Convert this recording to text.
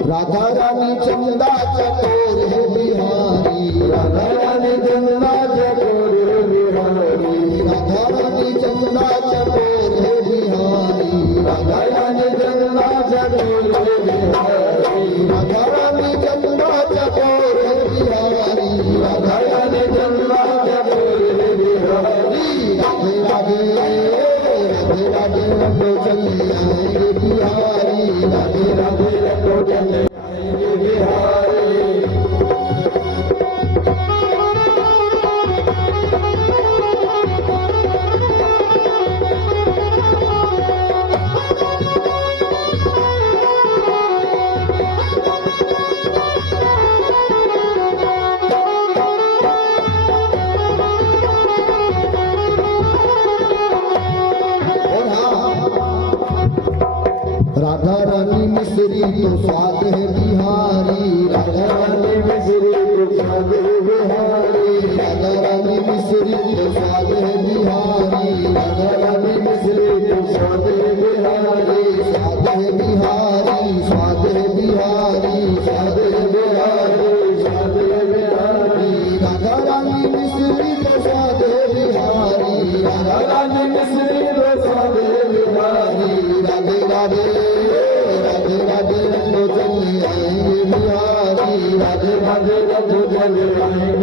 राधा रानी चंदा चकोर है बिहारी, राधा रानी चंदा चकोर है बिहारी, राधा रानी चंदा चकोर है बिहारी, राधा रानी चंदा चकोर है बिहारी, राधा रानी चंदा चकोर है बिहारी, राधा रानी चंदा चकोर है बिहारी। राधे राधे राधे राधे रंगो चले आएंगे बिहारी, राधे राधे रंगो चले आएंगे बिहारी। राधा रानी मिश्री तो स्वाद है बिहारी, राधा रानी मिश्री तो स्वाद है बिहारी, राधा रानी मिश्री तो स्वाद है बिहारी, राधा रानी मिश्री तो स्वाद है बिहारी, स्वाद है बिहारी, स्वाद है बिहारी, स्वाद है बिहारी, स्वाद है बिहारी, राधा रानी मिश्री तो स्वाद है बिहारी, राधा रानी मिश्री तो स्वाद है बिहारी। राधे राधे राधे राधे रंगो चले आएंगे बिहारी, राधे राधे रंगो चले आएंगे